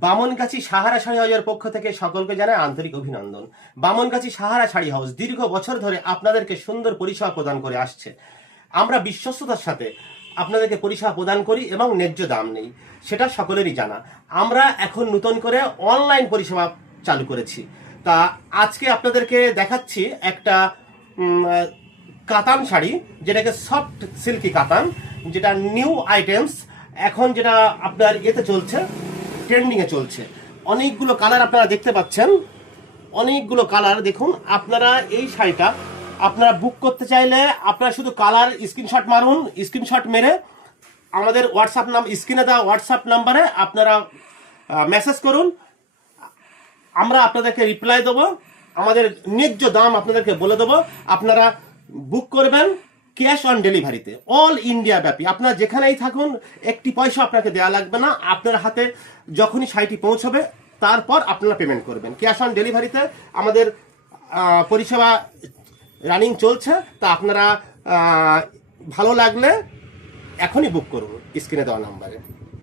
বামনগাছি সাহারা শাড়ি হাউসের পক্ষ থেকে সকলকে জানাই আন্তরিক অভিনন্দন। বামনগাছি সাহারা শাড়ি হাউস দীর্ঘ বছর ধরে আপনাদেরকে সুন্দর পরিষেবা প্রদান করে আসছে। আমরা বিশ্বস্ততার সাথে আপনাদেরকে পরিষেবা প্রদান করি এবং ন্যায্য দাম নেই, সেটা সকলেরই জানা। আমরা এখন নতুন করে অনলাইন পরিষেবা চালু করেছি। তা আজকে আপনাদেরকে দেখাচ্ছি একটা কাতান শাড়ি, যেটাকে সফট সিল্কি কাতান, যেটা নিউ আইটেমস, এখন যেটা আপনার এতে চলছে, ট্রেন্ডিংয়ে চলছে। অনেকগুলো কালার আপনারা দেখতে পাচ্ছেন, অনেকগুলো কালার। দেখুন, আপনারা এই শাড়িটা আপনারা বুক করতে চাইলে আপনারা শুধু কালার স্ক্রিনশট মারুন, স্ক্রিনশট মেরে আমাদের হোয়াটসঅ্যাপ স্ক্রিনে দেওয়া হোয়াটসঅ্যাপ নাম্বারে আপনারা মেসেজ করুন, আমরা আপনাদেরকে রিপ্লাই দেবো, আমাদের ন্যায্য দাম আপনাদেরকে বলে দেবো। আপনারা বুক করবেন ক্যাশ অন ডেলিভারিতে, অল ইন্ডিয়া ব্যাপী। আপনারা যেখানেই থাকুন একটি পয়সা আপনাকে দেওয়া লাগবে না। আপনার হাতে যখনই শাড়িটি পৌঁছবে তারপর আপনারা পেমেন্ট করবেন ক্যাশ অন ডেলিভারিতে। আমাদের পরিষেবা রানিং চলছে। তা আপনারা ভালো লাগলে এখনই বুক করুন স্ক্রিনে দেওয়া নাম্বারে।